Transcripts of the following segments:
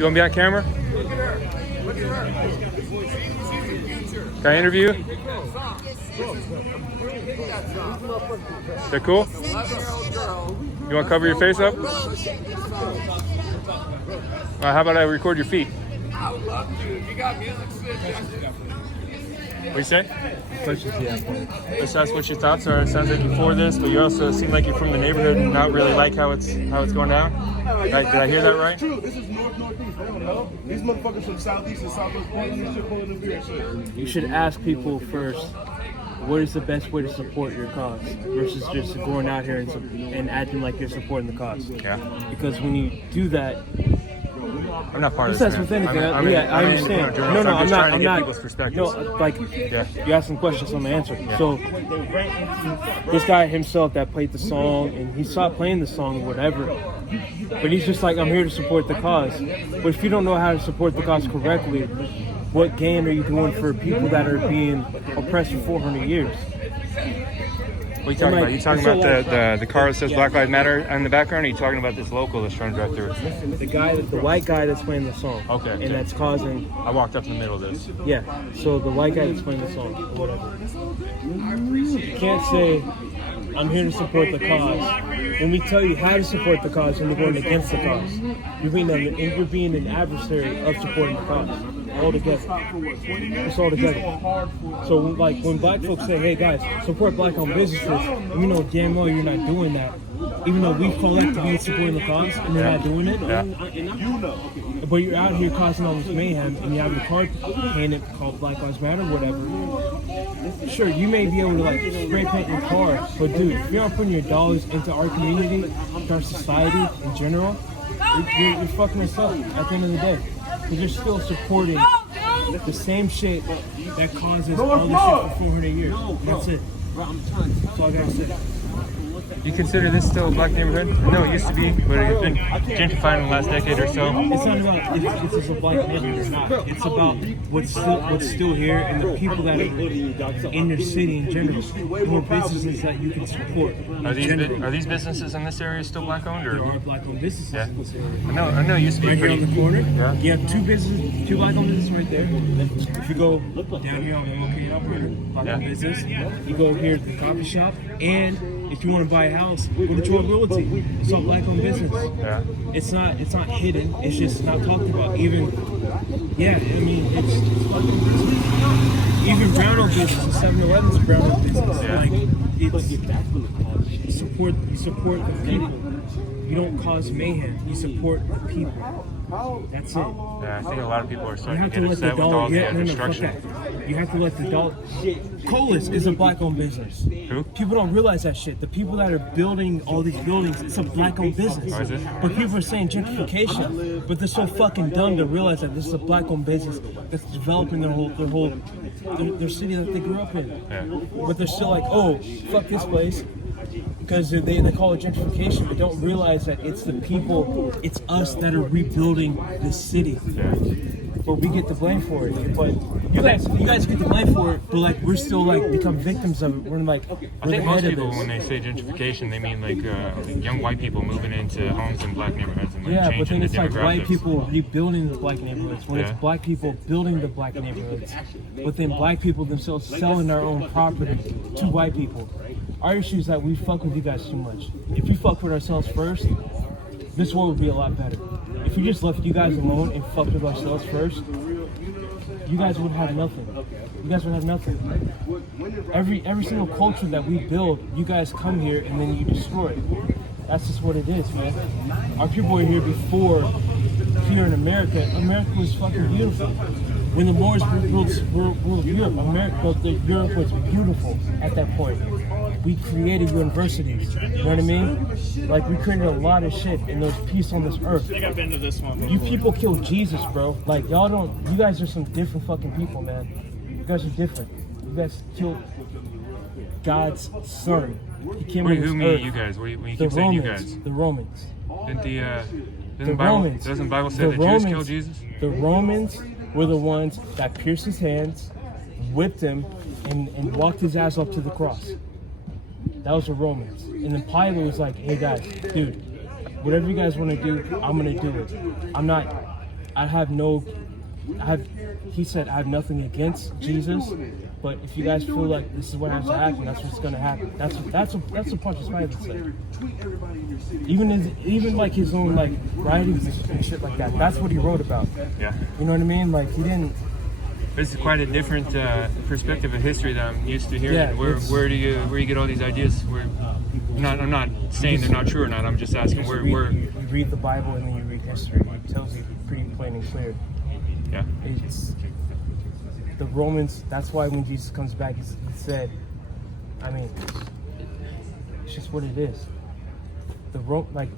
You want to be on camera? Can I interview you? They're cool? You want to cover your face up? How about I record your feet? I would love to. If you got music, What do you say? Let's ask what your thoughts are. It sounds like you're for this, but you also seem like you're from the neighborhood and not really like how it's going down. Did I hear that right? True. This is northeast. They don't know. These motherfuckers from southeast and southwest Portland and shit pulling the beer and shit. You should ask people first, what is the best way to support your cause versus just going out here and acting like you're supporting the cause. Yeah. Because when you do that, I'm not part of this. with anything. I understand. No, I'm not. People's perspectives. No, like you asked some questions, so I'm gonna answer. Yeah. So this guy himself that played the song, and he stopped playing the song, or whatever. But he's just like, I'm here to support the cause. But if you don't know how to support the cause correctly, what gain are you doing for people that are being oppressed for 400 years? What are you talking about? You talking about the car that says Black Lives Matter in the background? Or are you talking about this local that's trying to drive through? The white guy that's playing the song. Okay. And that's causing. I walked up in the middle of this. Yeah. So the white guy that's playing the song, or whatever. You can't say, I'm here to support the cause. When we tell you how to support the cause, and you're going against the cause, you're being an adversary of supporting the cause. All together. It's all together. So like when black folks say, hey guys, support black-owned businesses, and we know damn well you're not doing that. Even though we collectively supporting the cause and they're not doing it. Yeah. But you're out here causing all this mayhem and you have your card painted called Black Lives Matter, whatever. Sure, you may be able to like spray paint your car, but dude, if you're not putting your dollars into our community, into our society in general, you're fucking us up at the end of the day. Because you're still supporting the same shit that causes all this shit for 400 years. That's it. That's all I gotta say. You consider this still a black neighborhood? No, it used to be, but it's been gentrified in the last decade or so. It's not about if it's a black neighborhood or not. It's about what's still here and the people that are in your city in general. The more businesses that you can support. Are these businesses in this area still black owned? There are black owned businesses in this area. I know. It used to be right here on the corner. Yeah. You have two black owned businesses right there. If you go down here on the black owned business, you go here to the coffee shop, and if you want to buy a house, go to Detroit Realty. It's all black-owned business. Yeah. It's not hidden. It's just not talked about. Even brown-owned business. 7-Eleven's a brown-owned business. Yeah. Like it's support the people. You don't cause mayhem. You support the people. That's it. Yeah, I think a lot of people are starting You to have get to let upset the with all dollar. the Yeah, destruction. You have to let the dollar. Colas is a black-owned business. Who? People don't realize that shit. The people that are building all these buildings, it's a black-owned business. Oh, is it? But people are saying gentrification, but they're so fucking dumb to realize that this is a black-owned business that's developing their city that they grew up in. Yeah. But they're still like, oh, fuck this place. Because they call it gentrification, but don't realize that it's the people, it's us that are rebuilding this city. Yeah. But we get the blame for it. But you guys get the blame for it, but like we're still like become victims of it. We're like I we're think the most head of people, this. when they say gentrification, they mean like young white people moving into homes in black neighborhoods and like Yeah, but changing then the it's like white demographics. people rebuilding the black neighborhoods. When it's black people building the black neighborhoods, but then black people themselves selling their own property to white people. Our issue is that we fuck with you guys too much. If we fuck with ourselves first, this world would be a lot better. If we just left you guys alone and fucked with ourselves first, you guys would have nothing. You guys would have nothing. Every single culture that we build, you guys come here and then you destroy it. That's just what it is, man. Our people were here before here in America. America was fucking beautiful. When the Moors ruled Europe, Europe was beautiful at that point. We created universities, you know what I mean? Like, we created a lot of shit, and there's peace on this earth. I think I've been to this one before. You people killed Jesus, bro. Like, you guys are some different fucking people, man. You guys are different. You guys killed God's son. He came on this Who earth. mean you guys? When you keep saying you guys? The Romans. Doesn't the Romans. Doesn't the Bible say the Jews killed Jesus? The Romans were the ones that pierced his hands, whipped him, and walked his ass up to the cross. That was the Romans. And then Pilate was like, hey guys, dude, whatever you guys want to do, I'm going to do it. I'm not he said, I have nothing against Jesus, but if you guys feel like this is what has to happen, that's what's gonna happen. That's what Pontius Pilate said. Even like his own like writings and shit like that. That's what he wrote about. Yeah. You know what I mean? Like he didn't. This is quite a different perspective of history that I'm used to hearing. Yeah, where do you get all these ideas? I'm not saying they're not true or not. I'm just asking You read the Bible and then you read history. It tells you pretty plain and clear. Yeah. It's the Romans. That's why when Jesus comes back, he said, I mean, it's just what it is.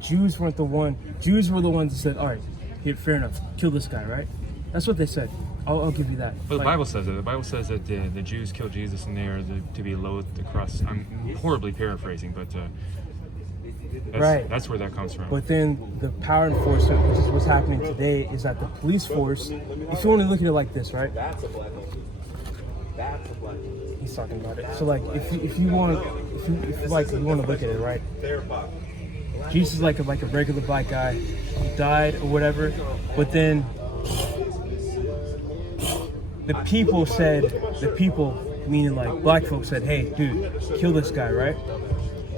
Jews weren't the one. Jews were the ones that said, all right, here, fair enough, kill this guy, right? That's what they said. I'll give you that. But the Bible says that. The Bible says that the Jews killed Jesus and they are to be loathed across. I'm horribly paraphrasing, but that's where that comes from. But then the power enforcement, which is what's happening today, is that the police force, if you want to look at it like this, right? He's talking about it. So like, if you want to look at it, right? Jesus is like a regular black guy. He died or whatever, but then the people, meaning like black folks said, hey, dude, kill this guy, right?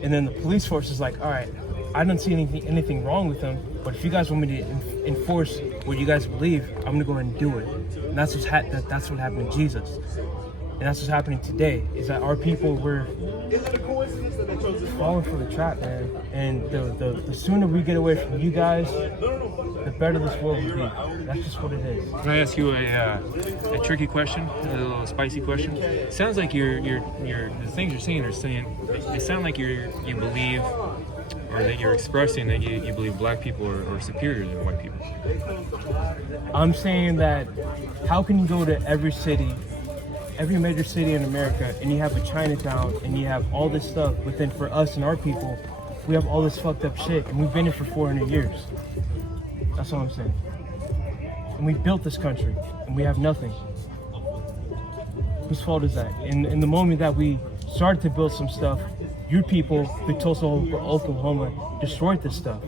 And then the police force is like, all right, I don't see anything wrong with him, but if you guys want me to enforce what you guys believe, I'm going to go ahead and do it. And that's what happened to Jesus. And that's what's happening today, is that our people were falling for the trap, man. And the sooner we get away from you guys, the better this world will be. That's just what it is. Can I ask you a tricky question, a little spicy question? It sounds like the things you're saying they sound like you believe, or that you're expressing that you believe black people are superior than white people. I'm saying that how can you go to every major city in America, and you have a Chinatown, and you have all this stuff, but then for us and our people, we have all this fucked up shit, and we've been here for 400 years. That's all I'm saying. And we built this country, and we have nothing. Whose fault is that? In the moment that we started to build some stuff, your people, the Tulsa, Oklahoma, destroyed this stuff.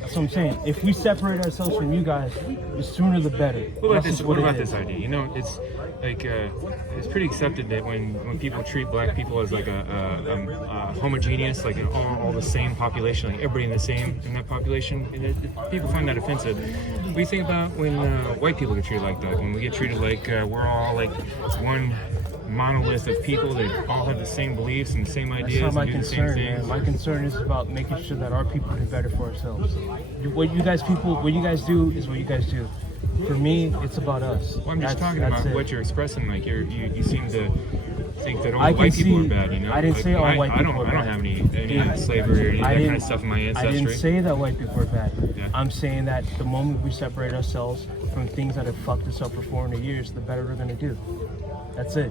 That's what I'm saying. If we separate ourselves from you guys, the sooner the better. What about this idea? You know, it's like it's pretty accepted that when people treat black people as like a homogeneous, like all the same population, like everybody in that population, people find that offensive. What do you think about when white people get treated like that? When we get treated like we're all like one monolith of people that all have the same beliefs and the same ideas and do the same things. My concern is about making sure that our people do better for ourselves. What you guys do is what you guys do. For me, it's about us. Well, I'm just talking about what you're expressing. Like you seem to think that all white people are bad. You know, I didn't say all white people are bad. I don't have any slavery or any of that kind of stuff in my ancestry. I didn't say that white people are bad. Yeah. I'm saying that the moment we separate ourselves from things that have fucked us up for 400 years, the better we're gonna do. That's it.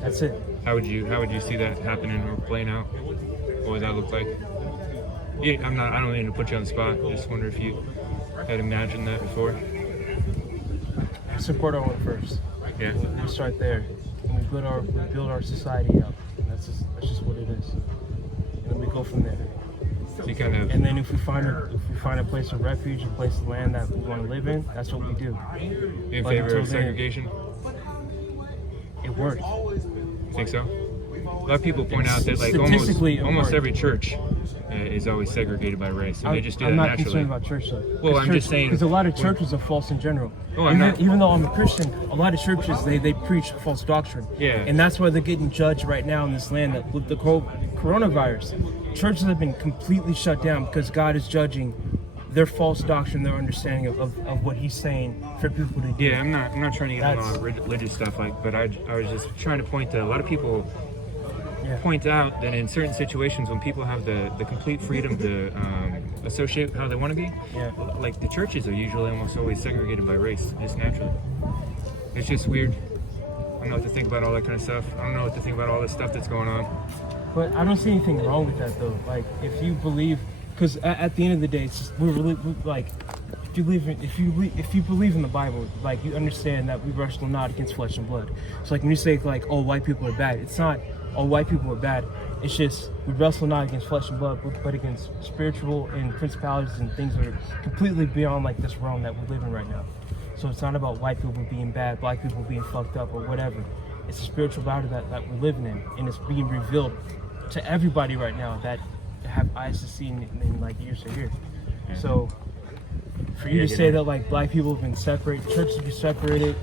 That's it. How would you see that happening or playing out? What would that look like? Yeah, I don't mean to put you on the spot. I just wonder if you had imagined that before. Support our own first. Yeah. We start there, and we build our society up. And that's just what it is. And then we go from there. So you kind of. And then if we find a place of refuge, a place of land that we want to live in, that's what we do. In favor of segregation? It works. You think so? A lot of people point out that like almost every church is always segregated by race, and they just do that naturally. I'm not concerned about church though. Well, I'm just saying because a lot of churches are false in general. Oh, even though I'm a Christian, a lot of churches they preach false doctrine. Yeah. And that's why they're getting judged right now in this land with the coronavirus. Churches have been completely shut down because God is judging their false doctrine, their understanding of what He's saying for people to do. Yeah, I'm not trying to get into religious stuff but I was just trying to point to a lot of people. Yeah. Point out that in certain situations when people have the complete freedom to associate how they want to be, like the churches are usually almost always segregated by race, just naturally. It's just weird. I don't know what to think about all that kind of stuff. I don't know what to think about all this stuff that's going on. But I don't see anything wrong with that though. Like if you believe, because at the end of the day, it's just, we're like, if you believe in the Bible, like you understand that we wrestle not against flesh and blood. So like when you say like, oh, white people are bad, it's not all white people are bad. It's just we wrestle not against flesh and blood, but against spiritual and principalities and things that are completely beyond like this realm that we live in right now. So it's not about white people being bad, black people being fucked up or whatever. It's a spiritual battle that we're living in, and it's being revealed to everybody right now that have eyes to see and like ears to hear. So for you to say that like black people have been separated, churches be separated,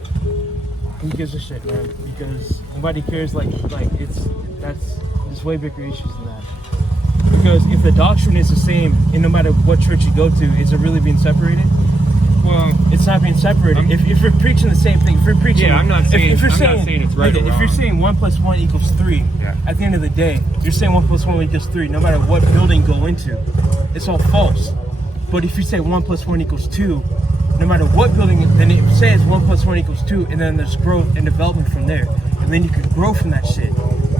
who gives a shit, man? Because nobody cares. There's way bigger issues than that. Because if the doctrine is the same, and no matter what church you go to, is it really being separated? Well, it's not being separated. If you're preaching the same thing, if you're preaching, I'm not saying it's right or wrong. If you're saying 1 + 1 = 3, at the end of the day, you're saying 1 + 1 = 3. No matter what building you go into, it's all false. But if you say 1 + 1 = 2, no matter what building, then it says 1 + 1 = 2, and then there's growth and development from there, and then you can grow from that shit.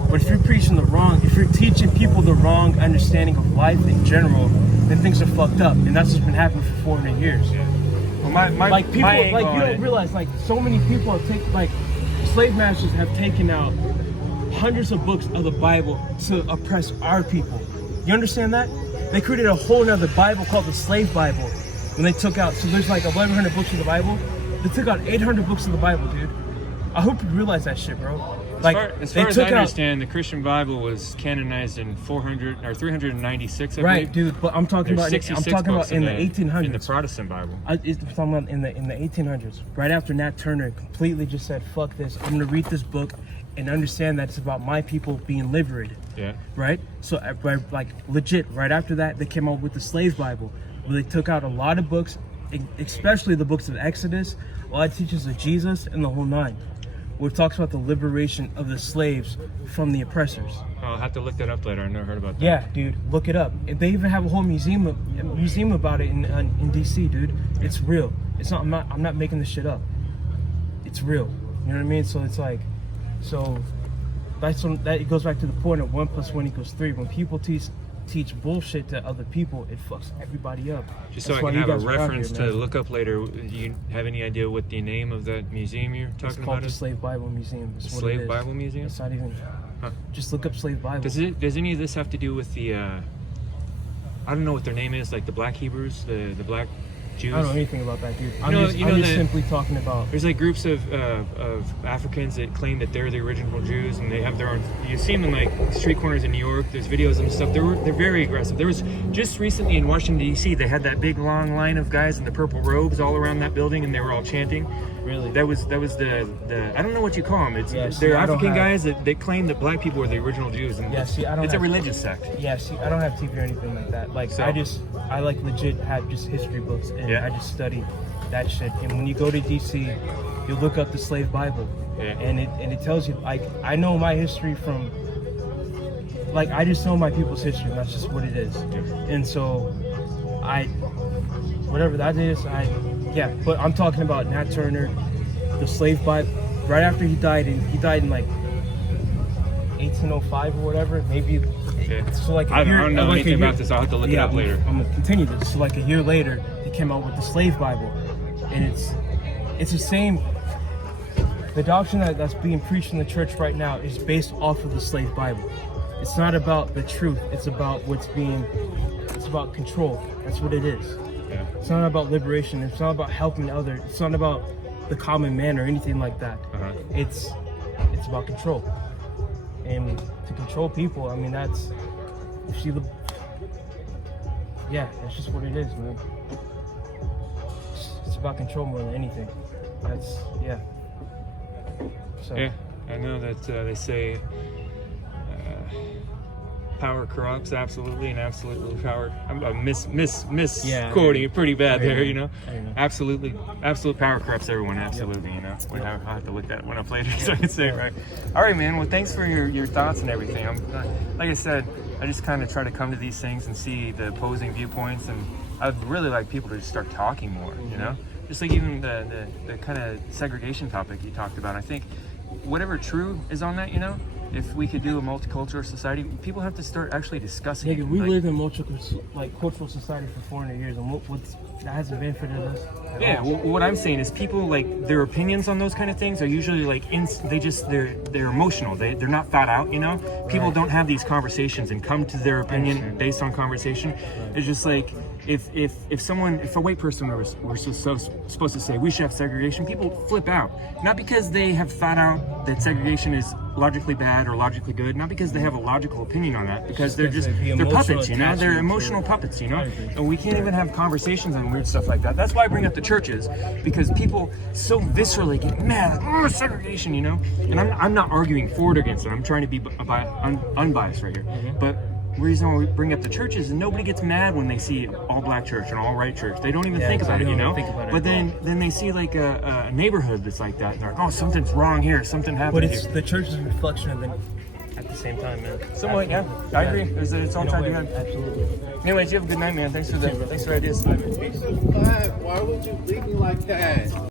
But if you're preaching if you're teaching people the wrong understanding of life in general, then things are fucked up, and that's what's been happening for 400 years. Well, you don't realize, like, so many people have taken, like, slave masters have taken out hundreds of books of the Bible to oppress our people. You understand that? They created a whole nother Bible called the Slave Bible. When they took out, so there's like 1,100 books of the Bible. They took out 800 books of the Bible, dude. I hope you realize that shit, bro. Like, as far as I understand, the Christian Bible was canonized in 396, I believe. Right, dude. But I'm talking about in the 1800s. In the Protestant Bible. I'm talking about in the 1800s. Right after Nat Turner completely just said, "Fuck this! I'm gonna read this book and understand that it's about my people being liberated." Yeah. Right. So, like, legit. Right after that, they came out with the Slave Bible, where they took out a lot of books, especially the books of Exodus, a lot of teachings of Jesus, and the whole nine, where it talks about the liberation of the slaves from the oppressors. I'll have to look that up later. I never heard about that. Yeah, dude, look it up. And they even have a whole museum about it in DC, dude. It's real. It's not. I'm not making this shit up. It's real. You know what I mean? So it's like, that it goes back to the point of 1 + 1 = 3. When people teach bullshit to other people, it fucks everybody up. Just so I can have a reference to look up later, do you have any idea what the name of that museum you're talking about is? It's called the Slave Bible Museum. The Slave Bible Museum? It's not even... Just look up Slave Bible. Does any of this have to do with the... I don't know what their name is, like the Black Hebrews, the Black Jews? I don't know anything about that, dude. I'm just simply talking about... There's like groups of Africans that claim that they're the original Jews, and they have their own... You see them in like street corners in New York. There's videos of them and stuff. They're very aggressive. There was just recently in Washington D.C. they had that big long line of guys in the purple robes all around that building, and they were all chanting. Really? That was the I don't know what you call them. They're African guys that claim that black people were the original Jews, and it's a religious sect. Yeah, see, I don't have TV or anything like that. Like, I like legit have just history books, and I just study that shit. And when you go to DC, you look up the Slave Bible, and it tells you, like, I know my history from, like, I just know my people's history, and that's just what it is. And so whatever that is, but I'm talking about Nat Turner, the Slave Bible. Right after he died in like 1805 or whatever, maybe. So like I don't know anything about this. I'll have to look it up later. I'm gonna continue this. So like a year later, he came out with the Slave Bible, and it's the same. The doctrine that's being preached in the church right now is based off of the Slave Bible. It's not about the truth. It's about It's about control. That's what it is. Yeah. It's not about liberation. It's not about helping others. It's not about the common man or anything like that. It's about control. And to control people, I mean, that's just what it is, man. It's about control more than anything. So. Yeah, I know that they say power corrupts, absolutely, and absolutely power. I'm misquoting it pretty bad there, you know. Absolutely, absolute power corrupts everyone. Absolutely, you know. I'll have to look that one up later so I can say it right. All right, man. Well, thanks for your thoughts and everything. Like I said, I just kind of try to come to these things and see the opposing viewpoints, and I'd really like people to just start talking more. You know, just like even the kind of segregation topic you talked about. I think whatever true is on that, you know. if we could do a multicultural society, people have to start actually discussing it. Nigga, we Like, lived in cultural society for 400 years, and that hasn't benefited us. yeah, well, what I'm saying is people, like, their opinions on those kind of things are usually like they're emotional. They're not thought out, you know. People don't have these conversations and come to their opinion based on conversation. It's just like if a white person were supposed to say we should have segregation, people flip out. Not because they have thought out that segregation is logically bad or logically good, not because they have a logical opinion on that, because they're puppets, you know. They're emotional puppets, you know. And we can't even have conversations on weird stuff like that. That's why I bring up the churches, because people so viscerally get mad, segregation, you know. And I'm not arguing for it or against it. I'm trying to be unbiased right here. But the reason why we bring up the churches is nobody gets mad when they see all black church and all white church. They don't even think about it, you know. But then they see like a neighborhood that's like that, and they're like, oh, something's wrong here, something happened. But it's the church's reflection of them at the same time, man. Somewhat, yeah. I agree. It's all tied together. Absolutely. Anyways, you have a good night, man. Thanks for the ideas. Why would you leave me like that?